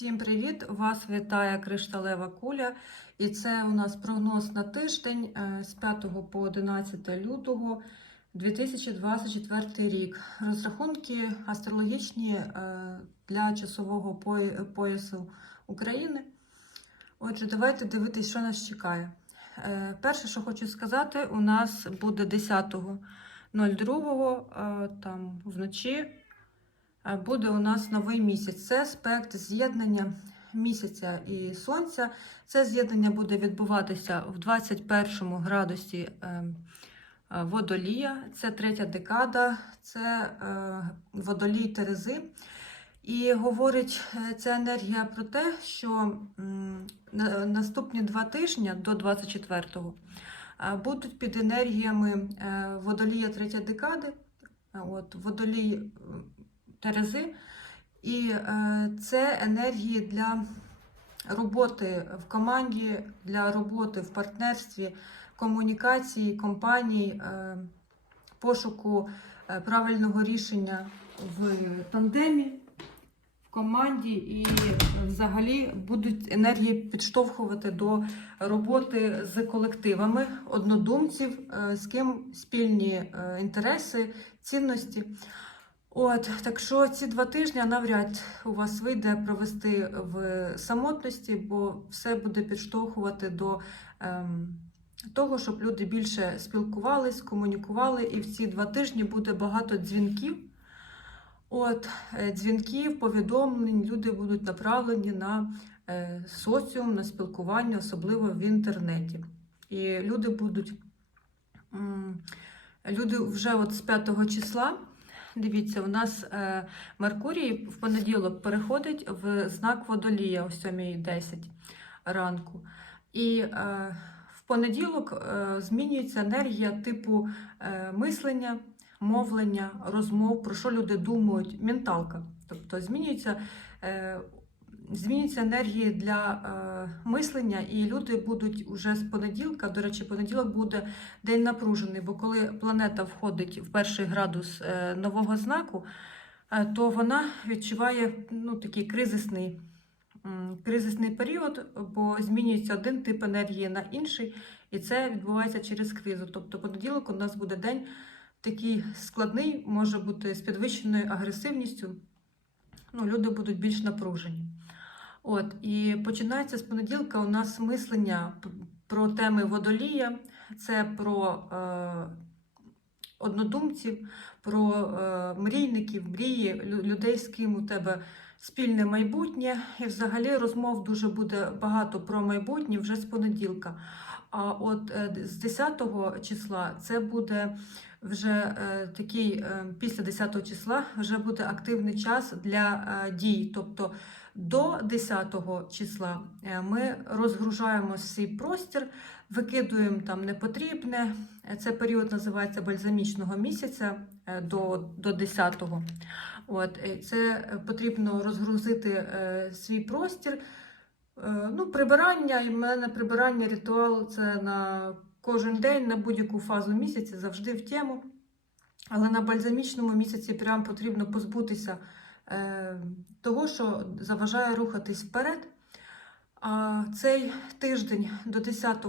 Всім привіт! Вас вітає кришталева куля. І це у нас прогноз на тиждень е, з 5 по 11 лютого 2024 рік. Розрахунки астрологічні е, для часового поясу України. Отже, давайте дивитись, що нас чекає. Е, Перше, що хочу сказати, у нас буде 10.02 е, там вночі. Е, Буде у нас новий місяць. Це аспект з'єднання місяця і сонця. Це з'єднання буде відбуватися в 21 градусі е, водолія. Це третя декада, це е, водолій Терези. І говорить ця енергія про те, що наступні два тижні до 24-го е, будуть під енергіями водолія третя декади. От, водолій Терези. І е, це енергії для роботи в команді, для роботи в партнерстві, комунікації, компаній, е, пошуку е, правильного рішення в тандемі, в команді, і взагалі будуть енергії підштовхувати до роботи з колективами, однодумців, з ким спільні інтереси, цінності. От, так що ці два тижні навряд у вас вийде провести в самотності, бо все буде підштовхувати до ем, того, щоб люди більше спілкувались, комунікували, і в ці два тижні буде багато дзвінків. От, е, дзвінків, повідомлень, люди будуть направлені на е, соціум, на спілкування, особливо в інтернеті. І люди будуть. Люди вже от з 5 числа Дивіться, у нас е, Меркурій в понеділок переходить в знак водолія о 7.10 ранку. І е, в понеділок е, змінюється енергія типу мислення, мовлення, розмов, про що люди думають, менталка. Тобто змінюється. Е, Змінюються енергії для е, мислення, і люди будуть уже з понеділка. До речі, понеділок буде день напружений, бо коли планета входить в перший градус е, нового знаку, е, то вона відчуває ну, такий кризисний, кризисний період, бо змінюється один тип енергії на інший, і це відбувається через кризу. Тобто, понеділок у нас буде день такий складний, може бути з підвищеною агресивністю. Ну, люди будуть більш напружені. От, і починається з понеділка у нас мислення про теми водолія, це про е, однодумців, про е, мрійників, мрії, людей, з ким у тебе спільне майбутнє. І взагалі розмов дуже буде багато про майбутнє вже з понеділка. А от е, з 10 числа це буде вже е, такий, е, після 10 числа вже буде активний час для дій. Тобто до 10 числа е, ми розгружаємо свій простір, викидуємо там непотрібне. Е, Це період називається бальзамічного місяця е, до, до 10-го. От, е, це потрібно розгрузити свій простір. Ну, прибирання, і в мене прибирання ритуал це на кожен день, на будь-яку фазу місяця, завжди в тему. Але на бальзамічному місяці прям потрібно позбутися того, що заважає рухатись вперед. А цей тиждень до 10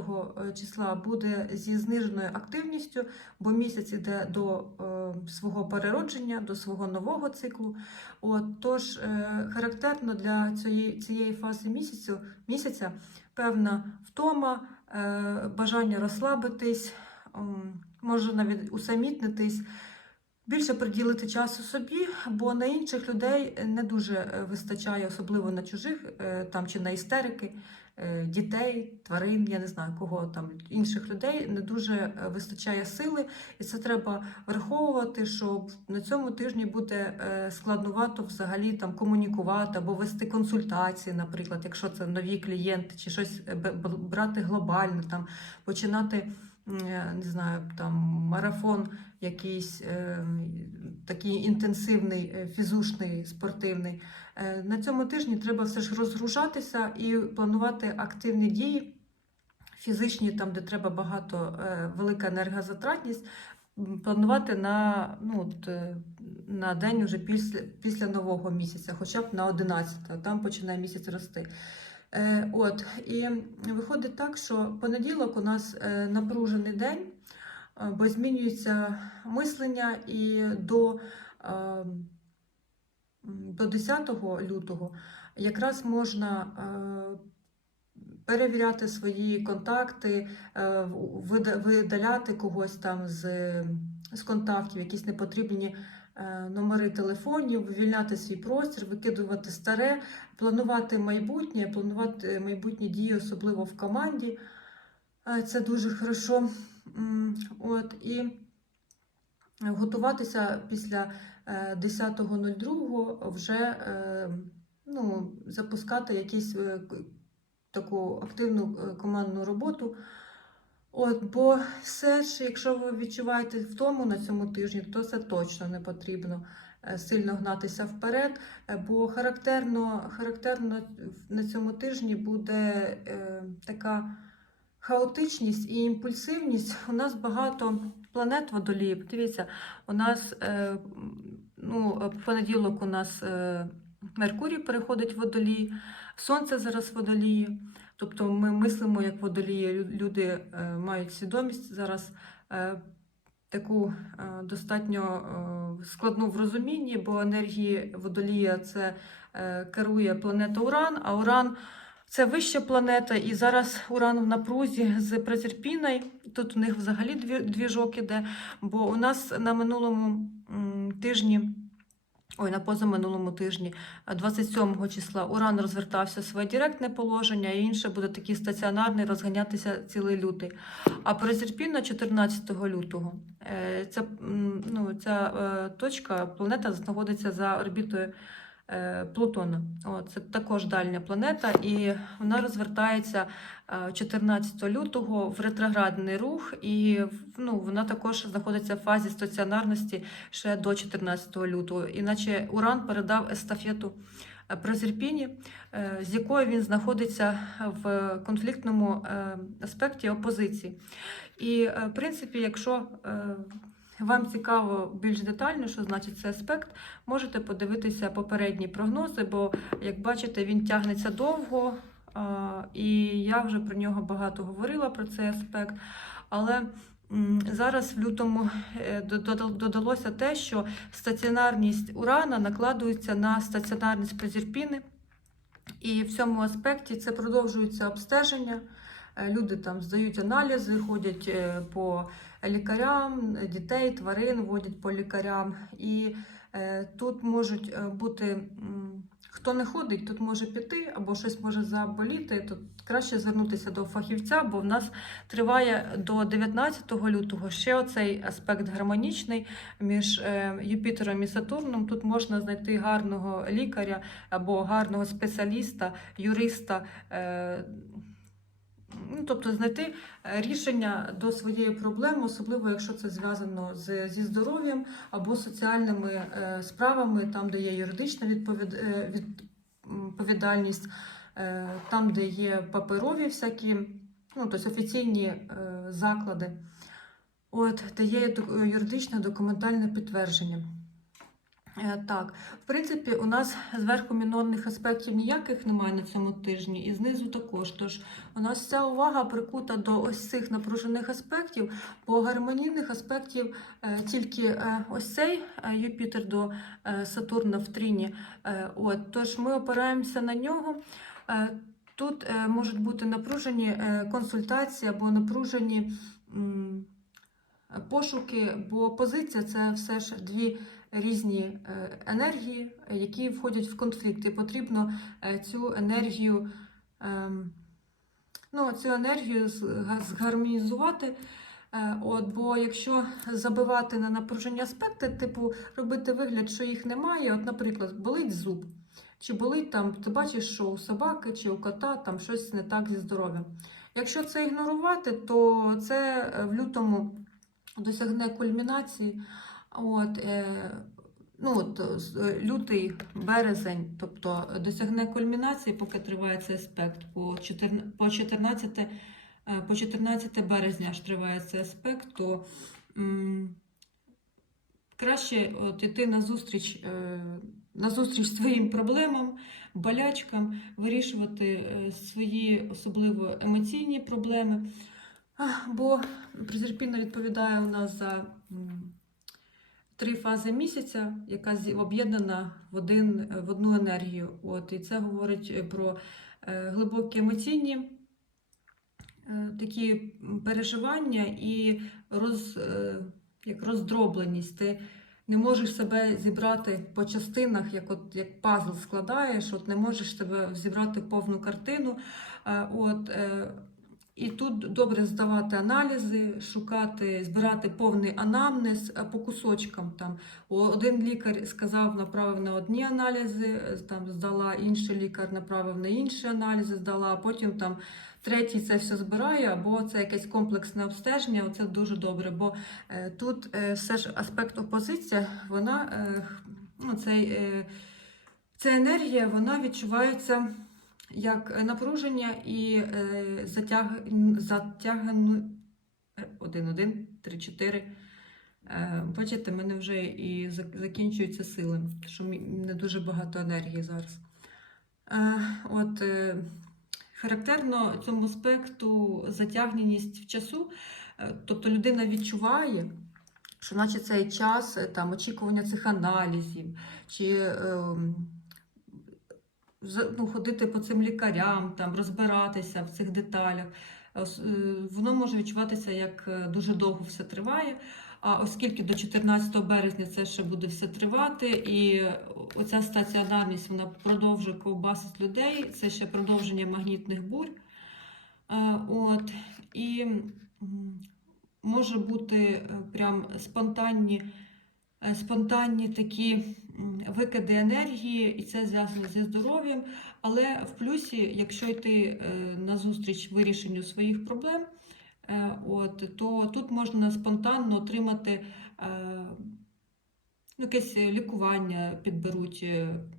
числа буде зі зниженою активністю, бо місяць іде до е, свого переродження, до свого нового циклу. От, тож е, характерно для цієї, цієї фази місяцю, місяця певна втома, е, бажання розслабитись, м, може навіть усамітнитись. Більше приділити часу собі, бо на інших людей не дуже е, вистачає, особливо на чужих, е, там чи на істерики, е, дітей, тварин, я не знаю кого там інших людей не дуже е, вистачає сили, і це треба враховувати, що на цьому тижні буде е, складнувато взагалі там комунікувати або вести консультації, наприклад, якщо це нові клієнти, чи щось е, брати глобально, там починати. Не знаю, там марафон якийсь е, такий інтенсивний, е, фізушний, спортивний. Е, на цьому тижні треба все ж розгружатися і планувати активні дії, фізичні, там, де треба багато, е, велика енергозатратність, планувати на, ну, от, на день уже після, після нового місяця, хоча б на 11, там починає місяць рости. Е, от, і виходить так, що понеділок у нас е, напружений день, е, бо змінюється мислення і до, до 10 лютого якраз можна перевіряти свої контакти, видаляти когось там з, з контактів, якісь непотрібні е, номери телефонів, вивільняти свій простір, викидувати старе, планувати майбутнє, планувати майбутні дії, особливо в команді. Е, Це дуже хорошо. От, і готуватися після е, 10.02 вже е, ну, запускати якісь таку активну командну роботу. От, бо все ж, якщо ви відчуваєте втому на цьому тижні, то це точно не потрібно е, сильно гнатися вперед, е, бо характерно, характерно на цьому тижні буде е, така хаотичність і імпульсивність. У нас багато планет водоліїв. Дивіться, у нас е, ну, в понеділок у нас е, Меркурій переходить в водолій, Сонце зараз в водолії. Тобто ми мислимо як водолії. Люди е, мають свідомість зараз е, таку е, достатньо складну в розумінні, бо енергії водолія це керує планета Уран, а Уран це вища планета, і зараз Уран в напрузі з Прозерпіною. Тут у них взагалі дві, двіжок іде, бо у нас на минулому тижні. Ой, на позаминулому тижні, е, 27 числа, Уран розвертався в своє директне положення, і інше буде такий стаціонарний розганятися цілий лютий. А Прозерпіна 14 лютого. Е, Ця, ну, ця е, точка, планета знаходиться за орбітою е, Плутона. О, це також дальня планета, і вона розвертається е, 14 лютого в ретроградний рух, і ну, вона також знаходиться в фазі стаціонарності ще до 14 лютого. Іначе Уран передав естафету е, Прозерпіні, е, з якою він знаходиться в конфліктному е, аспекті опозиції. І, е, в принципі, якщо е, вам цікаво більш детально, що значить цей аспект, можете подивитися попередні прогнози, бо, як бачите, він тягнеться довго, і я вже про нього багато говорила про цей аспект. Але зараз в лютому е, до- до- додалося те, що стаціонарність урана накладується на стаціонарність Прозерпіни. І в цьому аспекті це продовжується обстеження. Е, Люди там здають аналізи, ходять е, по лікарям, дітей, тварин водять по лікарям. І е, тут можуть е, бути, хто не ходить, тут може піти або щось може заболіти. Тут краще звернутися до фахівця, бо в нас триває до 19 лютого ще оцей аспект гармонічний між е, Юпітером і Сатурном. Тут можна знайти гарного лікаря або гарного спеціаліста, юриста. Ну, тобто знайти е, рішення до своєї проблеми, особливо якщо це зв'язано з, зі здоров'ям або соціальними е, справами, там, де є юридична відповід, е, відповідальність, там, де є паперові всякі, ну, тобто офіційні заклади, от, де є юридичне документальне підтвердження. Е, Так, в принципі, у нас зверху мінорних аспектів ніяких немає на цьому тижні, і знизу також. Тож у нас вся увага прикута до ось цих напружених аспектів, бо гармонійних аспектів е, тільки е, ось цей Юпітер до Сатурна в тріні. От, тож ми опираємося на нього. Тут можуть бути напружені консультації або напружені. Пошуки, бо позиція це все ж дві різні е, енергії, які входять в конфлікт, і потрібно е, цю енергію, ем, ну, цю енергію згармонізувати. Е, От, бо якщо забивати на напружені аспекти, типу робити вигляд, що їх немає, от, наприклад, болить зуб, чи болить там, ти бачиш, що у собаки чи у кота там щось не так зі здоров'ям. Якщо це ігнорувати, то це в лютому досягне кульмінації. От, е, ну, от, е, лютий, березень, тобто досягне кульмінації, поки триває цей аспект. По 14, по 14, е, по 14 березня аж триває цей аспект, то м, краще от іти на зустріч, е, на зустріч своїм проблемам, болячкам, вирішувати е, свої особливо емоційні проблеми. Бо Призерпіна відповідає у нас за три фази місяця, яка об'єднана в, один, в одну енергію. От, і це говорить е, про е, глибокі емоційні е, такі переживання і роз, як роздробленість. Ти не можеш себе зібрати по частинах, як, от, як пазл складаєш, от не можеш себе зібрати повну картину. От, і тут добре здавати аналізи, шукати, збирати повний анамнез е, по кусочкам. Там один лікар сказав, направив на одні аналізи, е, там здала, інший лікар направив на інші аналізи, здала, а потім там третій це все збирає, або це якесь комплексне обстеження. Оце дуже добре. Бо е, тут все ж аспект опозиція, вона ну, цей, ця енергія вона відчувається як напруження і е, затяг, е, Один, один, три, чотири. Е, Бачите, в мене вже і зак- закінчуються сили, що не дуже багато енергії зараз. Е, От, е, характерно цьому аспекту затягненість в часу, Е, тобто людина відчуває, що наче цей час е, там, очікування цих аналізів, чи ем, ну, ходити по цим лікарям, там, розбиратися в цих деталях. Е, Воно може відчуватися, як е, дуже довго все триває. А оскільки до 14 березня це ще буде все тривати, і оця стаціонарність вона продовжує ковбасити людей, це ще продовження магнітних бурь. Е, От, і може бути е, прям спонтанні, е, спонтанні такі викиди енергії, і це зв'язано зі здоров'ям. Але в плюсі, якщо йти е, на зустріч вирішенню своїх проблем, е, от, то тут можна спонтанно отримати е, ну, якесь лікування підберуть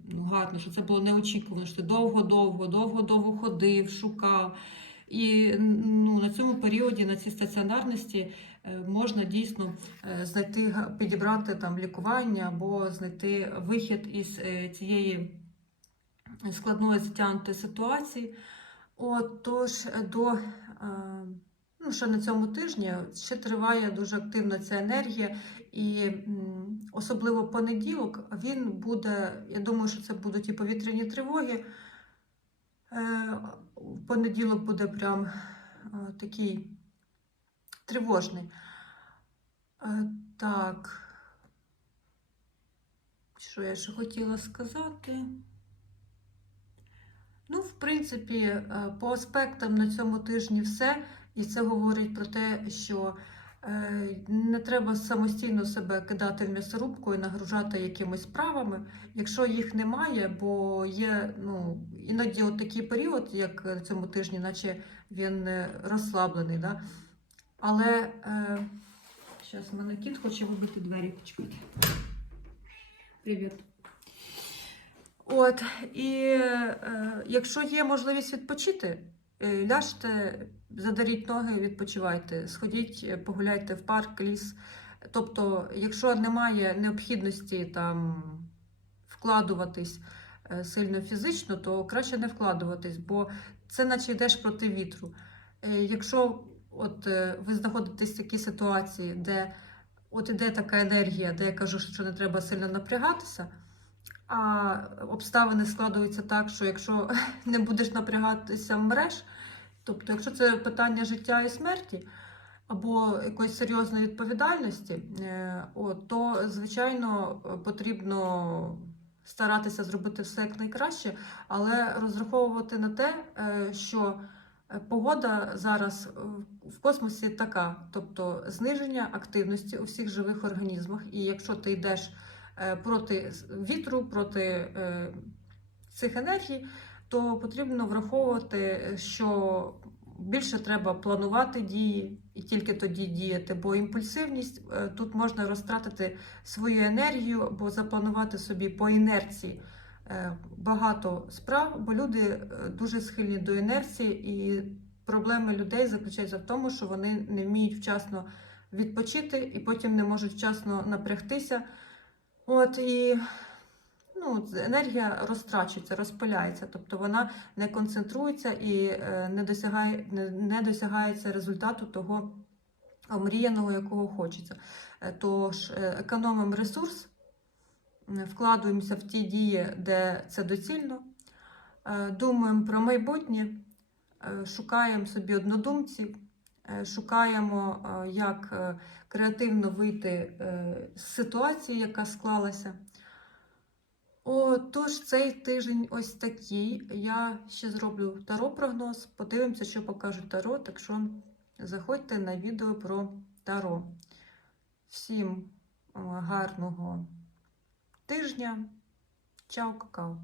ну, гарно, що це було неочікувано, що ти довго-довго, довго-довго ходив, шукав. І ну, на цьому періоді, на цій стаціонарності, е, можна дійсно е, знайти, підібрати там лікування або знайти вихід із е, цієї складної затягнутої ситуації. От, тож е, до ну, ще на цьому тижні ще триває дуже активна ця енергія, і особливо понеділок він буде. Я думаю, що це будуть і повітряні тривоги. В понеділок буде прям е, такий тривожний. Е, Так. Що я ще хотіла сказати? Ну, в принципі, е, по аспектам на цьому тижні все. І це говорить про те, що не треба самостійно себе кидати в м'ясорубку і нагружати якимись справами, якщо їх немає, бо є ну, іноді от такий період, як на цьому тижні, наче він е, розслаблений. Да? Але е, зараз в мене кіт хоче вибити двері, почекайте. Привіт. От, і е, якщо є можливість відпочити, е, ляжте, задаріть ноги, відпочивайте, сходіть, е, погуляйте в парк, ліс. Тобто, якщо немає необхідності там вкладуватись е, сильно фізично, то краще не вкладуватись, бо це наче йдеш проти вітру. Е, якщо от, е, ви знаходитесь в такій ситуації, де от іде така енергія, де я кажу, що не треба сильно напрягатися. А обставини складуються так, що якщо не будеш напрягатися, вмреш. Тобто, якщо це питання життя і смерті або якоїсь серйозної відповідальності, е, то звичайно потрібно старатися зробити все як найкраще, але розраховувати на те, е, що е, погода зараз в космосі така, тобто зниження активності у всіх живих організмах. І якщо ти йдеш проти вітру, проти е, цих енергій, то потрібно враховувати, що більше треба планувати дії і тільки тоді діяти, бо імпульсивність е, тут можна розтратити свою енергію, або запланувати собі по інерції е, багато справ, бо люди е, дуже схильні до інерції, і проблеми людей заключаються в тому, що вони не вміють вчасно відпочити і потім не можуть вчасно напрягтися. От і ну, енергія розтрачується, розпиляється, тобто вона не концентрується і е, не, досягає, не, досягається результату того омріяного, якого хочеться. Е, Тож е, економимо ресурс, вкладуємося в ті дії, де це доцільно, думаємо про майбутнє, шукаємо собі однодумців, шукаємо, е, як е, креативно вийти е, з ситуації, яка склалася. О, тож цей тиждень ось такий. Я ще зроблю таро прогноз. Подивимося, що покаже таро. Так що заходьте на відео про таро. Всім е, гарного тижня. Чао, какао!